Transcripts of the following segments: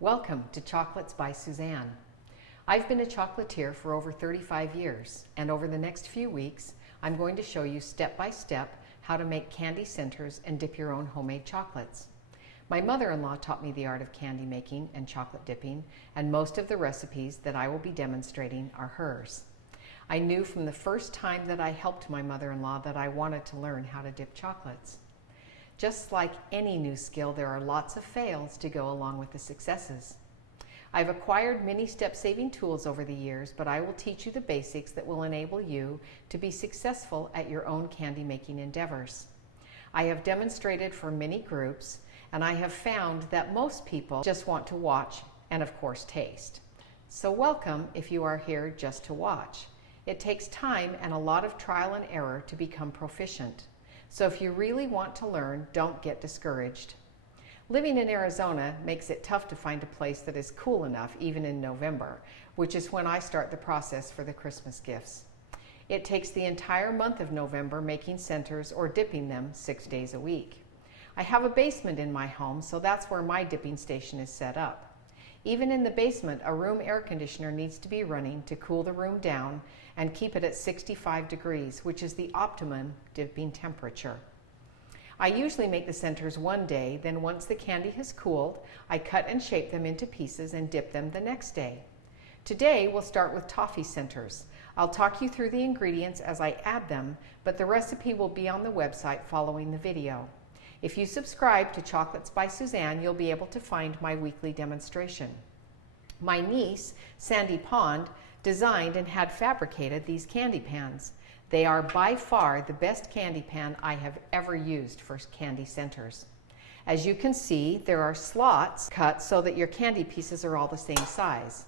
Welcome to Chocolates by Suzanne. I've been a chocolatier for over 35 years, and over the next few weeks, I'm going to show you step by step how to make candy centers and dip your own homemade chocolates. My mother-in-law taught me the art of candy making and chocolate dipping, and most of the recipes that I will be demonstrating are hers. I knew from the first time that I helped my mother-in-law that I wanted to learn how to dip chocolates. Just like any new skill, there are lots of fails to go along with the successes. I've acquired many step-saving tools over the years, but I will teach you the basics that will enable you to be successful at your own candy making endeavors. I have demonstrated for many groups, and I have found that most people just want to watch and of course taste. So welcome if you are here just to watch. It takes time and a lot of trial and error to become proficient. So if you really want to learn, don't get discouraged. Living in Arizona makes it tough to find a place that is cool enough even in November, which is when I start the process for the Christmas gifts. It takes the entire month of November making centers or dipping them 6 days a week. I have a basement in my home, so that's where my dipping station is set up. Even in the basement, a room air conditioner needs to be running to cool the room down and keep it at 65 degrees, which is the optimum dipping temperature. I usually make the centers one day, then once the candy has cooled, I cut and shape them into pieces and dip them the next day. Today, we'll start with toffee centers. I'll talk you through the ingredients as I add them, but the recipe will be on the website following the video. If you subscribe to Chocolates by Suzanne, you'll be able to find my weekly demonstration. My niece, Sandy Pond, designed and had fabricated these candy pans. They are by far the best candy pan I have ever used for candy centers. As you can see, there are slots cut so that your candy pieces are all the same size.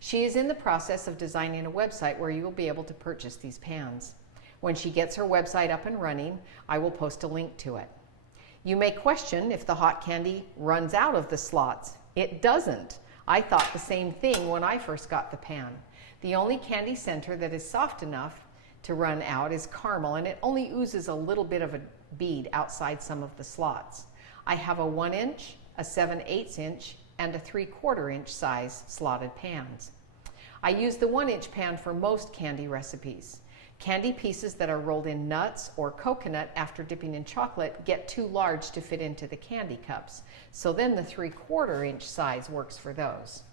She is in the process of designing a website where you will be able to purchase these pans. When she gets her website up and running, I will post a link to it. You may question if the hot candy runs out of the slots. It doesn't. I thought the same thing when I first got the pan. The only candy center that is soft enough to run out is caramel, and it only oozes a little bit of a bead outside some of the slots. I have a 1 inch, a 7/8 inch, and a 3/4 inch size slotted pans. I use the 1 inch pan for most candy recipes. Candy pieces that are rolled in nuts or coconut after dipping in chocolate get too large to fit into the candy cups, so then the 3/4 inch size works for those.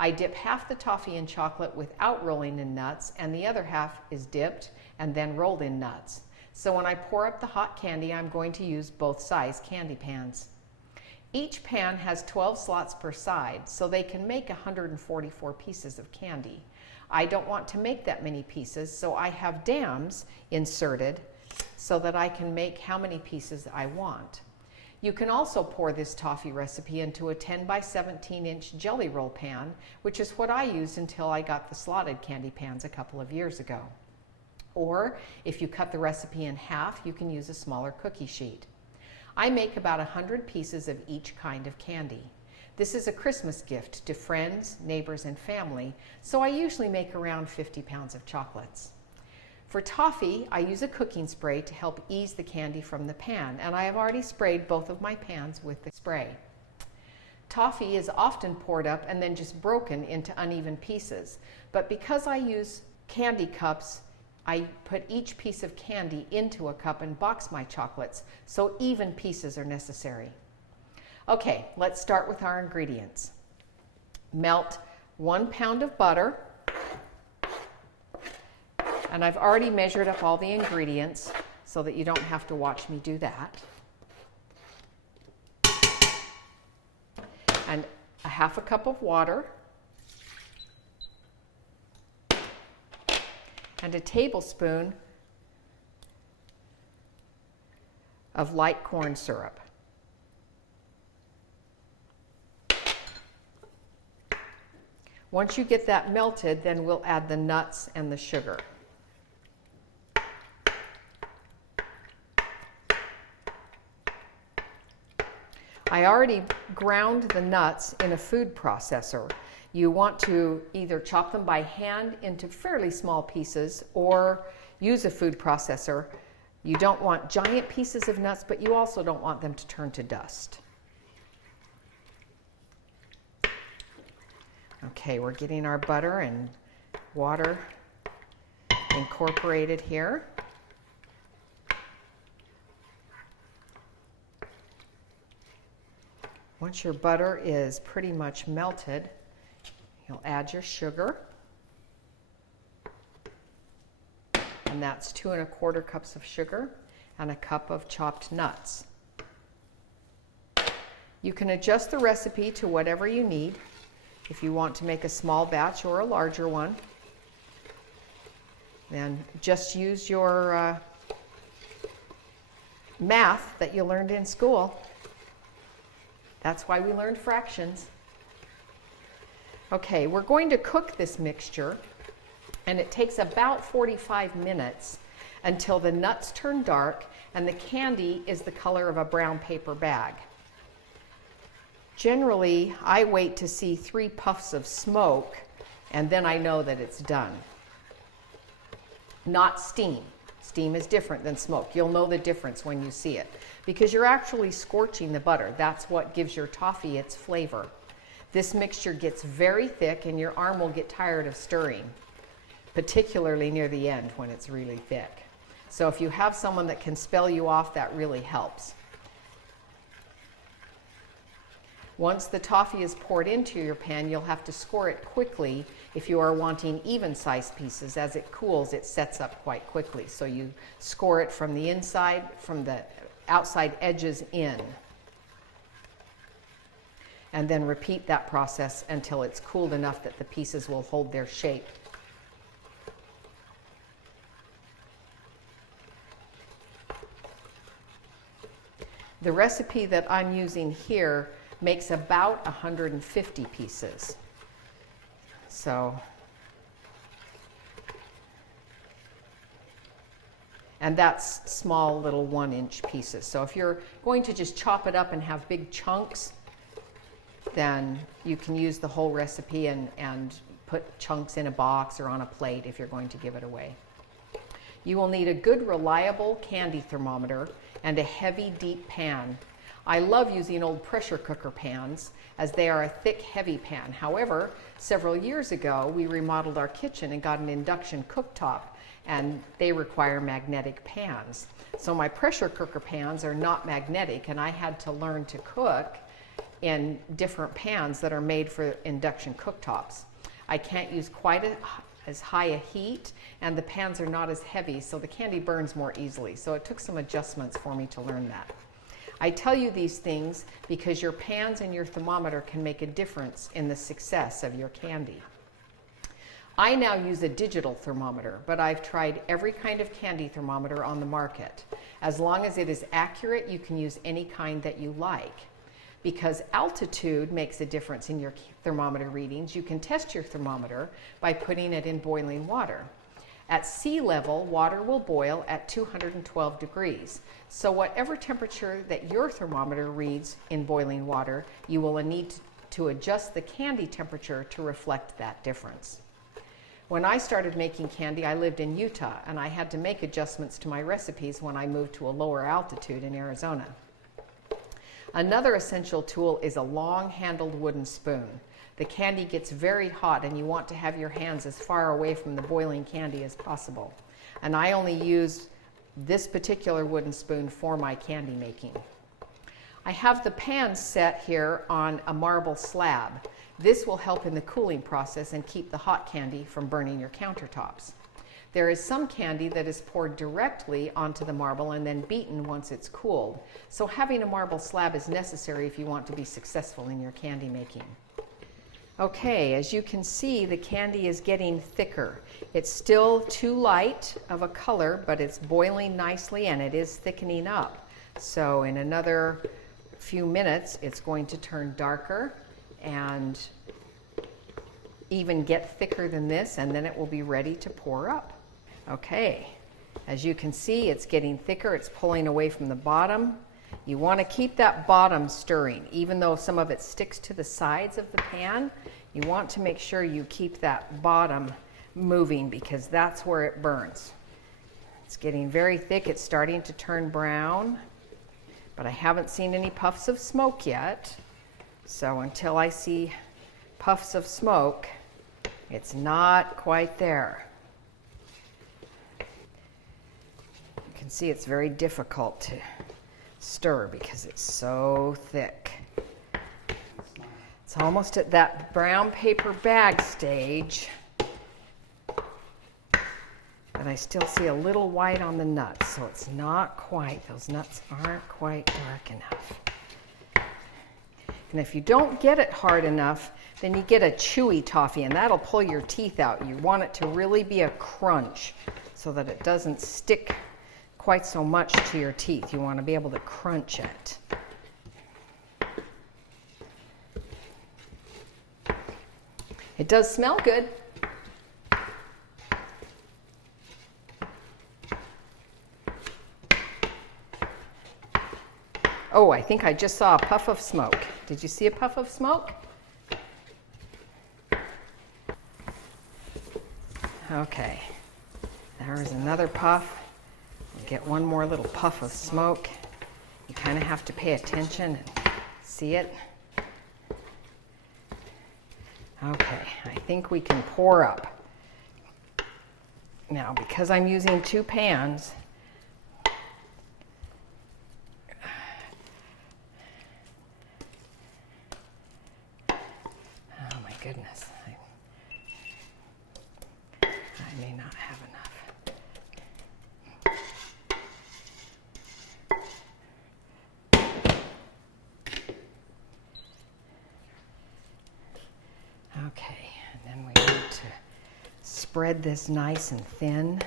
I dip half the toffee in chocolate without rolling in nuts, and the other half is dipped and then rolled in nuts. So when I pour up the hot candy, I'm going to use both size candy pans. Each pan has 12 slots per side, so they can make 144 pieces of candy. I don't want to make that many pieces, so I have dams inserted so that I can make how many pieces I want. You can also pour this toffee recipe into a 10 by 17 inch jelly roll pan, which is what I used until I got the slotted candy pans a couple of years ago. Or if you cut the recipe in half, you can use a smaller cookie sheet. I make about 100 pieces of each kind of candy. This is a Christmas gift to friends, neighbors, and family, so I usually make around 50 pounds of chocolates. For toffee, I use a cooking spray to help ease the candy from the pan, and I have already sprayed both of my pans with the spray. Toffee is often poured up and then just broken into uneven pieces, but because I use candy cups, I put each piece of candy into a cup and box my chocolates, so even pieces are necessary. Okay, let's start with our ingredients. Melt 1 pound of butter, and I've already measured up all the ingredients so that you don't have to watch me do that. And a half a cup of water, and a tablespoon of light corn syrup. Once you get that melted, then we'll add the nuts and the sugar. I already ground the nuts in a food processor. You want to either chop them by hand into fairly small pieces or use a food processor. You don't want giant pieces of nuts, but you also don't want them to turn to dust. Okay, we're getting our butter and water incorporated here. Once your butter is pretty much melted, you'll add your sugar. And that's 2 1/4 cups of sugar and a cup of chopped nuts. You can adjust the recipe to whatever you need. If you want to make a small batch or a larger one, then just use your math that you learned in school. That's why we learned fractions. Okay, we're going to cook this mixture, and it takes about 45 minutes until the nuts turn dark and the candy is the color of a brown paper bag. Generally, I wait to see 3 puffs of smoke, and then I know that it's done. Not steam. Steam is different than smoke. You'll know the difference when you see it because you're actually scorching the butter. That's what gives your toffee its flavor. This mixture gets very thick and your arm will get tired of stirring, particularly near the end when it's really thick. So if you have someone that can spell you off, that really helps. Once the toffee is poured into your pan, you'll have to score it quickly if you are wanting even-sized pieces. As it cools, it sets up quite quickly. So you score it from the inside, from the outside edges in. And then repeat that process until it's cooled enough that the pieces will hold their shape. The recipe that I'm using here makes about 150 pieces. And that's small little 1-inch pieces. So if you're going to just chop it up and have big chunks, then you can use the whole recipe and put chunks in a box or on a plate if you're going to give it away. You will need a good, reliable candy thermometer and a heavy, deep pan. I love using old pressure cooker pans as they are a thick, heavy pan. However, several years ago, we remodeled our kitchen and got an induction cooktop, and they require magnetic pans. So my pressure cooker pans are not magnetic, and I had to learn to cook in different pans that are made for induction cooktops. I can't use quite as high a heat, and the pans are not as heavy, so the candy burns more easily. So it took some adjustments for me to learn that. I tell you these things because your pans and your thermometer can make a difference in the success of your candy. I now use a digital thermometer, but I've tried every kind of candy thermometer on the market. As long as it is accurate, you can use any kind that you like. Because altitude makes a difference in your thermometer readings, you can test your thermometer by putting it in boiling water. At sea level, water will boil at 212 degrees. So whatever temperature that your thermometer reads in boiling water, you will need to adjust the candy temperature to reflect that difference. When I started making candy, I lived in Utah, and I had to make adjustments to my recipes when I moved to a lower altitude in Arizona. Another essential tool is a long-handled wooden spoon. The candy gets very hot, and you want to have your hands as far away from the boiling candy as possible. And I only use this particular wooden spoon for my candy making. I have the pan set here on a marble slab. This will help in the cooling process and keep the hot candy from burning your countertops. There is some candy that is poured directly onto the marble and then beaten once it's cooled. So having a marble slab is necessary if you want to be successful in your candy making. Okay, as you can see, the candy is getting thicker. It's still too light of a color, but it's boiling nicely and it is thickening up. So in another few minutes, it's going to turn darker and even get thicker than this, and then it will be ready to pour up. Okay, as you can see, it's getting thicker. It's pulling away from the bottom. You want to keep that bottom stirring. Even though some of it sticks to the sides of the pan, you want to make sure you keep that bottom moving because that's where it burns. It's getting very thick. It's starting to turn brown, but I haven't seen any puffs of smoke yet. So until I see puffs of smoke, it's not quite there. You can see it's very difficult to stir because it's so thick. It's almost at that brown paper bag stage, but I still see a little white on the nuts, so it's not quite, those nuts aren't quite dark enough. And if you don't get it hard enough, then you get a chewy toffee, and that'll pull your teeth out. You want it to really be a crunch so that it doesn't stick quite so much to your teeth. You want to be able to crunch it. It does smell good. Oh, I think I just saw a puff of smoke. Did you see a puff of smoke? Okay, there's another puff. We'll get one more little puff of smoke. You kind of have to pay attention and see it. Okay, I think we can pour up. Now, because I'm using 2 pans, oh my goodness, I may not have enough. Okay, and then we need to spread this nice and thin.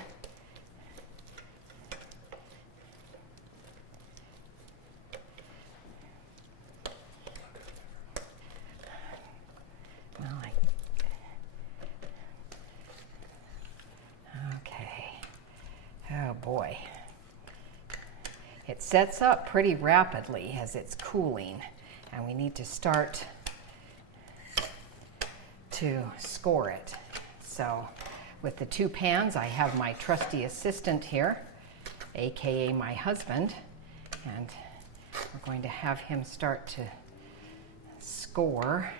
Okay. Oh boy. It sets up pretty rapidly as it's cooling, and we need to start to score it. So with the 2 pans, I have my trusty assistant here, aka my husband, and we're going to have him start to score.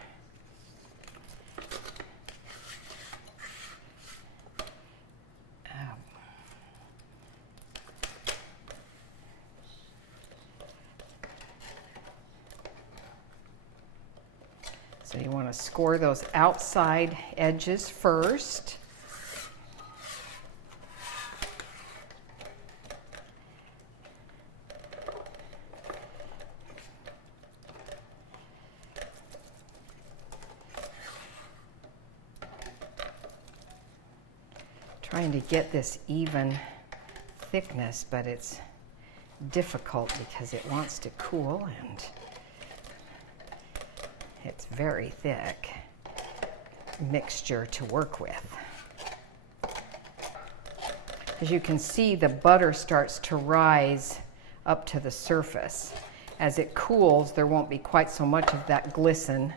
So you want to score those outside edges first. Trying to get this even thickness, but it's difficult because it wants to cool and it's very thick mixture to work with. As you can see, the butter starts to rise up to the surface. As it cools, there won't be quite so much of that glisten,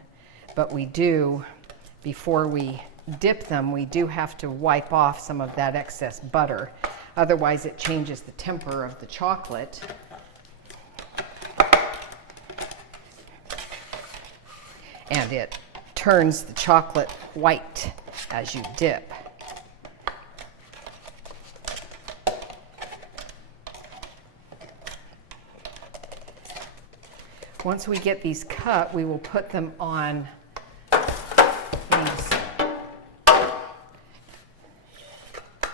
but we do, before we dip them, we do have to wipe off some of that excess butter. Otherwise, it changes the temper of the chocolate. And it turns the chocolate white as you dip. Once we get these cut, we will put them on these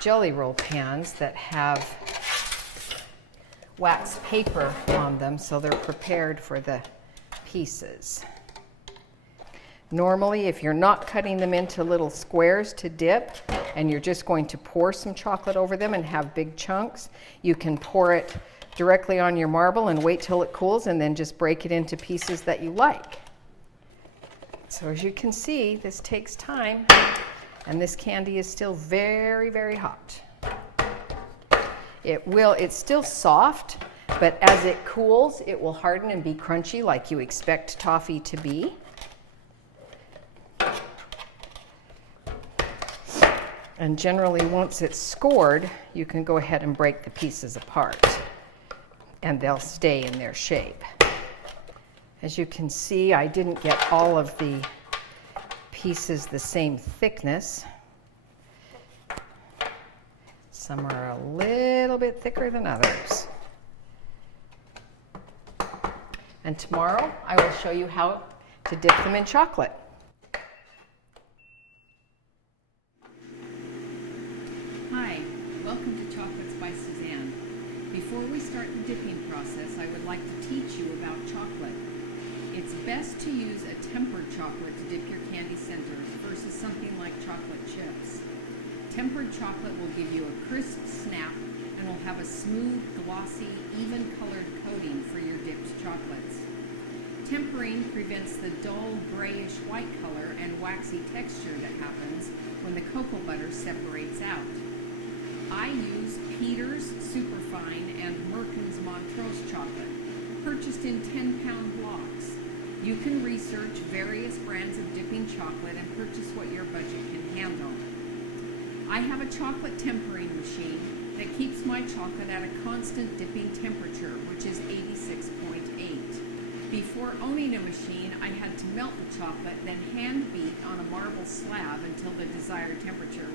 jelly roll pans that have wax paper on them, so they're prepared for the pieces. Normally, if you're not cutting them into little squares to dip, and you're just going to pour some chocolate over them and have big chunks, you can pour it directly on your marble and wait till it cools and then just break it into pieces that you like. So as you can see, this takes time, and this candy is still very, very hot. It's still soft, but as it cools, it will harden and be crunchy like you expect toffee to be. And generally, once it's scored, you can go ahead and break the pieces apart, and they'll stay in their shape. As you can see, I didn't get all of the pieces the same thickness. Some are a little bit thicker than others. And tomorrow I will show you how to dip them in chocolate. Hi, welcome to Chocolates by Suzanne. Before we start the dipping process, I would like to teach you about chocolate. It's best to use a tempered chocolate to dip your candy centers versus something like chocolate chips. Tempered chocolate will give you a crisp snap and will have a smooth, glossy, even-colored coating for your dipped chocolates. Tempering prevents the dull, grayish white color and waxy texture that happens when the cocoa butter separates out. I use Peter's Superfine and Merkin's Montrose chocolate, purchased in 10-pound blocks. You can research various brands of dipping chocolate and purchase what your budget can handle. I have a chocolate tempering machine that keeps my chocolate at a constant dipping temperature, which is 86.8. Before owning a machine, I had to melt the chocolate, then hand beat on a marble slab until the desired temperature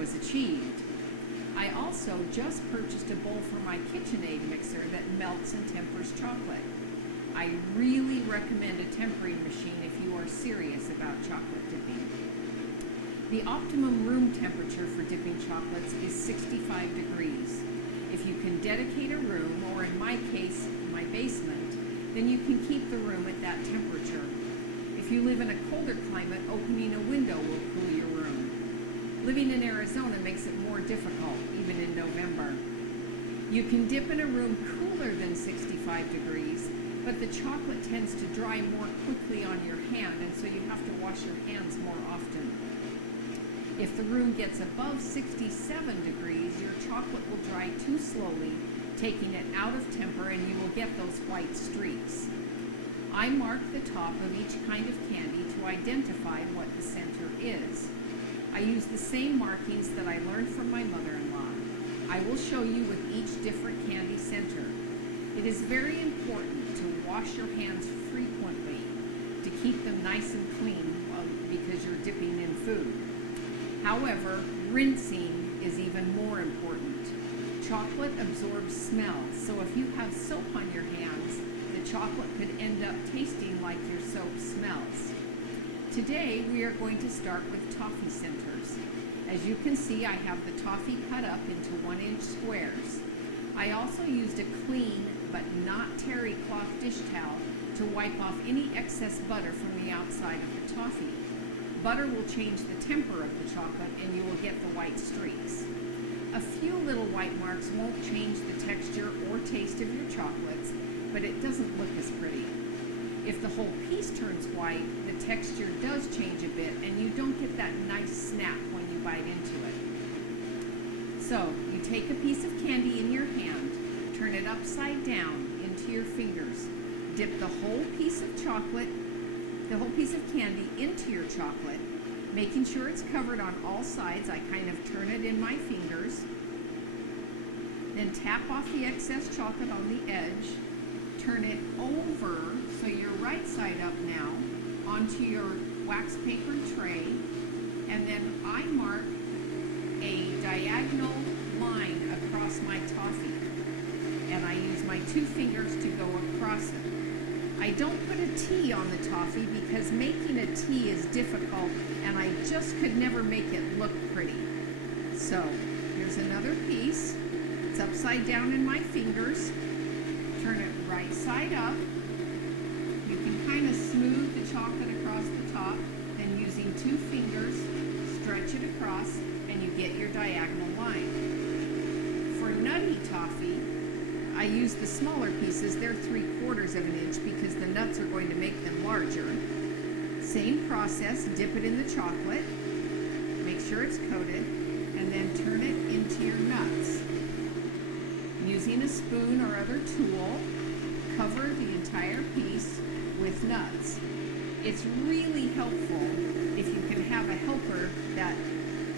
was achieved. I also just purchased a bowl for my KitchenAid mixer that melts and tempers chocolate. I really recommend a tempering machine if you are serious about chocolate dipping. The optimum room temperature for dipping chocolates is 65 degrees. If you can dedicate a room, or in my case, my basement, then you can keep the room at that temperature. If you live in a colder climate, opening a window will cool your room. Living in Arizona makes it more difficult, even in November. You can dip in a room cooler than 65 degrees, but the chocolate tends to dry more quickly on your hand, and so you have to wash your hands more often. If the room gets above 67 degrees, your chocolate will dry too slowly, taking it out of temper, and you will get those white streaks. I mark the top of each kind of candy to identify what the center is. I use the same markings that I learned from my mother-in-law. I will show you with each different candy center. It is very important to wash your hands frequently to keep them nice and clean because you're dipping in food. However, rinsing is even more important. Chocolate absorbs smell, so if you have soap on your hands, the chocolate could end up tasting like your soap smells. Today, we are going to start with toffee centers. As you can see, I have the toffee cut up into 1-inch squares. I also used a clean but not terry cloth dish towel to wipe off any excess butter from the outside of the toffee. Butter will change the temper of the chocolate and you will get the white streaks. A few little white marks won't change the texture or taste of your chocolates, but it doesn't look as pretty. If the whole piece turns white, the texture does change a bit and you don't get that nice snap when you bite into it. So, you take a piece of candy in your hand, turn it upside down into your fingers, dip the whole piece of candy into your chocolate, making sure it's covered on all sides. I kind of turn it in my fingers, then tap off the excess chocolate on the edge, turn it over so you're right side up now onto your wax paper tray, and then I mark a diagonal line across my toffee, and I use my 2 fingers to go across it. I don't put a T on the toffee because making a T is difficult and I just could never make it look pretty. So here's another piece. It's upside down in my fingers. Turn it right side up. You can kind of smooth the chocolate across the top, then using 2 fingers, stretch it across and you get your diagonal line. For nutty toffee, I use the smaller pieces. They're 3/4 of an inch because the nuts are going to make them larger. Same process, dip it in the chocolate, make sure it's coated, and then turn it into your nuts. Using a spoon or other tool, cover the entire piece with nuts. It's really helpful if you can have a helper that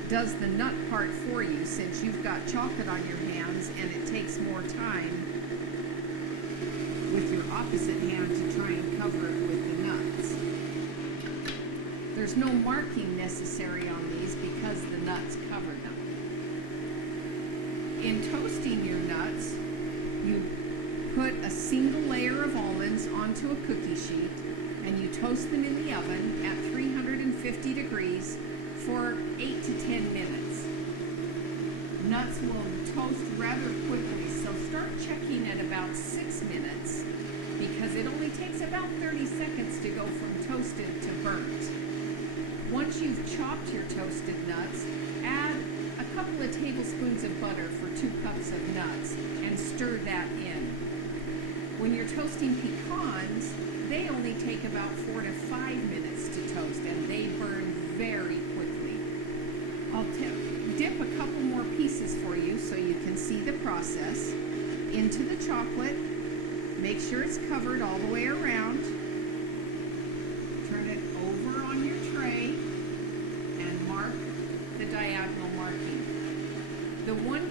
does the nut part for you, since you've got chocolate on your hands and it takes more time with your opposite hand to try and cover it with the nuts. There's no marking necessary on these because the nuts cover them. In toasting your nuts, you put a single layer of almonds onto a cookie sheet and you toast them in the oven at 350 degrees for 8 to 10 minutes. Nuts will toast rather quickly, so start checking at about 6 minutes because it only takes about 30 seconds to go from toasted to burnt. Once you've chopped your toasted nuts, add a couple of tablespoons of butter for 2 cups of nuts and stir that in. When you're toasting pecans, they only take about 4 to 5 minutes to toast and they burn very quickly. I'll dip a couple more pieces for you so you can see the process into the chocolate. Make sure it's covered all the way around. Turn it over on your tray and mark the diagonal marking. The one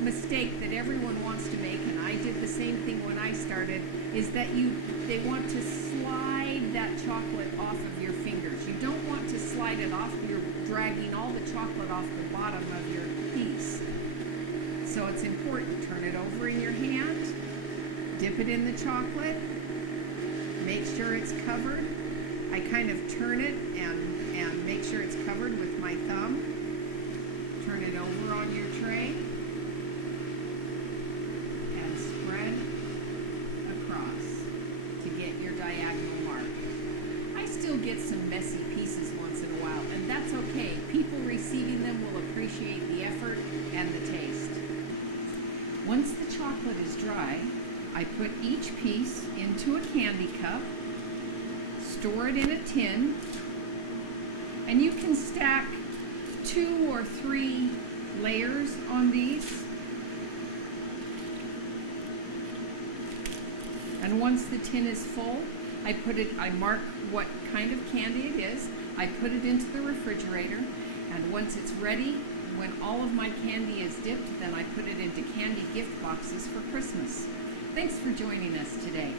mistake that everyone wants to make, and I did the same thing when I started, is that they want to slide that chocolate off of your fingers. You don't want to slide it off. You're dragging all the chocolate off the bottom of your piece. So it's important. Turn it over in your hand, dip it in the chocolate, make sure it's covered. I kind of turn it and make sure it's covered with my thumb. Turn it over on your tray and spread across to get your diagonal mark. I still get some messy pieces once in a while, and that's okay. People receiving them will appreciate the effort and the taste. Once the chocolate is dry, I put each piece into a candy cup, store it in a tin, and you can stack 2 or 3 layers on these. And once the tin is full, I mark what kind of candy it is, I put it into the refrigerator, and once it's ready, when all of my candy is dipped, then I put it into candy gift boxes for Christmas. Thanks for joining us today.